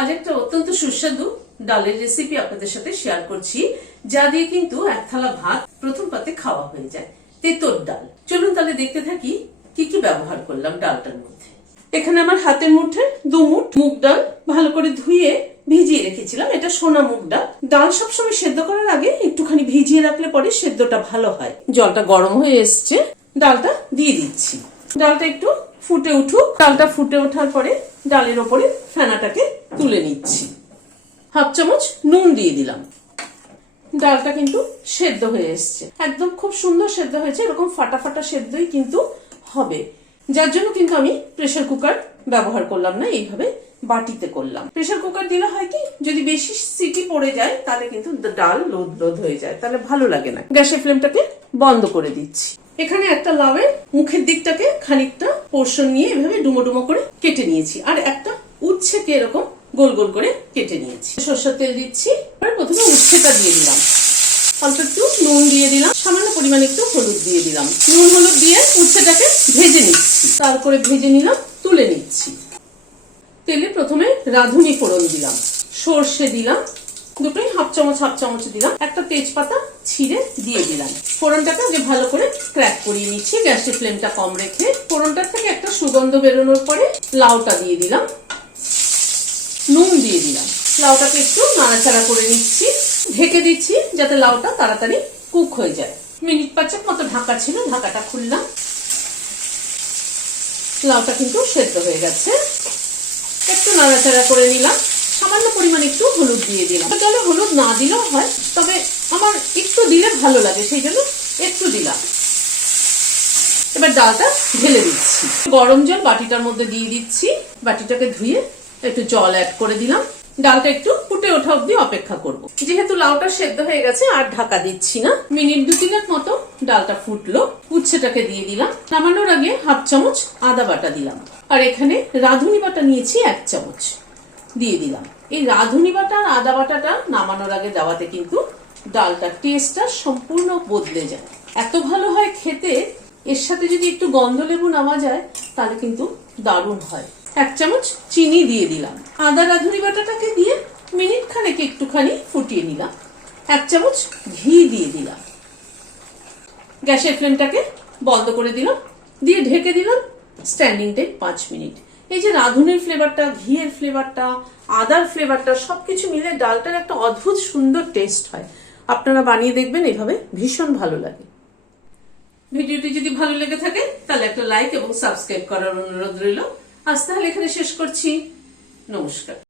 আজ একটা অত্যন্ত সুস্বাদু ডালের রেসিপি আপনাদের সাথে শেয়ার করছি, যা দিয়ে কিন্তু এক থালা ভাত প্রথম পাতে খাওয়া হয়ে যায়। তেঁতুর ডাল। চলুন তাহলে দেখতে থাকি কি কি ব্যবহার করলাম ডালটার মধ্যে। এখানে আমার হাতের মুঠে 2 মুঠ মুগ ডাল ভালো করে ধুয়ে ভিজিয়ে রেখেছিলাম। এটা সোনা মুগ ডাল। ডাল সবসময় সেদ্ধ করার আগে একটুখানি ভিজিয়ে রাখলে পরে সেদ্ধটা ভালো হয়। জলটা গরম হয়ে এসছে, ডালটা দিয়ে দিচ্ছি। ডালটা একটু ফুটে উঠুক। ডালটা ফুটে ওঠার পরে ডালের ওপরে ফেনাটাকে তুলে নিচ্ছি। 1/2 চামচ নুন দিয়ে দিলাম। ডালটা কিন্তু সেদ্ধ হয়ে এসছে, একদম খুব সুন্দর সেদ্ধ হয়েছে। এরকম ফাটা ফাটা সেদ্ধই কিন্তু হবে, যার জন্য কিন্তু আমি প্রেসার কুকার ব্যবহার করলাম না, এইভাবে বাটিতে করলাম। প্রেসার কুকার দিলে হয় কি, যদি বেশি সিটি পড়ে যায় তাহলে কিন্তু ডাল লোদ লোদ হয়ে যায়, তাহলে ভালো লাগে না। গ্যাসের ফ্লেমটাকে বন্ধ করে দিচ্ছি। এখানে একটা লাউয়ের মুখের দিকটাকে খানিকটা পোর্শন নিয়ে এভাবে ডুমো ডুমো করে কেটে নিয়েছি, আর একটা উচ্ছেকে এরকম গোল গোল করে কেটে নিয়েছি। সরষের তেল দিচ্ছি। প্রথমে উচ্ছেটা দিয়ে দিলাম, অল্প একটু নুন দিয়ে দিলাম, সামান্য পরিমাণে একটু হলুদ দিয়ে দিলাম। নুন হলুদ দিয়ে উচ্ছেটাকে ভেজে নিচ্ছি। তারপরে ভেজে নিলাম, তুলে নিচ্ছি। তেলে প্রথমে রাঁধুনি ফোড়ন দিলাম, সর্ষে দিলাম, দুটোই 1/2 চামচ দিলাম। একটা তেজপাতা ছিঁড়ে দিয়ে দিলাম। ফোড়নটাকে যে ভালো করে ক্র্যাক করিয়ে নিচ্ছি, গ্যাসের ফ্লেমটা কম রেখে। ফোড়নটার থেকে একটা সুগন্ধ বেরোনোর পরে লাউটা দিয়ে দিলাম, নুন দিয়ে দিলাম। লাউটাকে একটু নাড়াচাড়া করে নিচ্ছি, ঢেকে দিচ্ছি যাতে লাউটা তাড়াতাড়ি কুক হয়ে যায়। মিনিট 5 মতো ঢাকা ছিল, ঢাকাটা খুললাম। লাউটা কিন্তু সেদ্ধ হয়ে গেছে। একটু নাড়াচাড়া করে নিলাম, সামান্য পরিমাণে একটু হলুদ দিয়ে দিলাম। তাহলে হলুদ না দিলেও হয়, তবে আমার একটু দিলে ভালো লাগে, সেই জন্য একটু দিলাম। এবার ডালটা ঢেলে দিচ্ছি। গরম জল বাটিটার মধ্যে দিয়ে দিচ্ছি। বাটিটাকে ধুয়ে একটু জল অ্যাড করে দিলাম। ডালটা একটু ফুটে ওঠা অব্দি অপেক্ষা করব। যেহেতু লাউটা সেদ্ধ হয়ে গেছে, আর ঢাকা দিচ্ছি না। মিনিট 2-3 মতো ডালটা ফুটলো। উচ্ছেটাকে দিয়ে দিলাম। নামানোর আগে 1/2 চামচ আদা বাটা দিলাম, আর এখানে রাঁধুনি বাটা নিয়েছি 1 চামচ দিয়ে দিলাম। এই রাঁধুনি বাটা আর আদা বাটাটা নামানোর আগে দেওয়াতে কিন্তু ডালটার টেস্টটা সম্পূর্ণ বদলে যায়, এত ভালো হয় খেতে। এর সাথে যদি একটু গন্ধলেবু নামা যায় তাহলে কিন্তু দারুণ হয়। 1 চামচ চিনি দিয়ে দিলাম। আদা রাঁধুনি বাটাটাকে দিয়ে মিনিট খানেক একটুখানি ফুটিয়ে নিলাম। 1 চামচ ঘি দিয়ে দিলাম। গ্যাসের ফ্লেমটাকে বন্ধ করে দিলাম, দিয়ে ঢেকে দিলাম। Standing time 5 minute. এই যে রাঁধুনির ফ্লেভারটা, ঘিয়ের ফ্লেভারটা, আদার ফ্লেভারটা সবকিছু মিলে ডালটার একটা অদ্ভুত সুন্দর টেস্ট হয়। আপনারা বানিয়ে দেখবেন, এভাবে ভীষণ ভালো লাগে। ভিডিওটি যদি ভালো লেগে থাকে তাহলে একটা লাইক এবং সাবস্ক্রাইব করার অনুরোধ রইল। আজ তাহলে এখানে শেষ করছি। নমস্কার।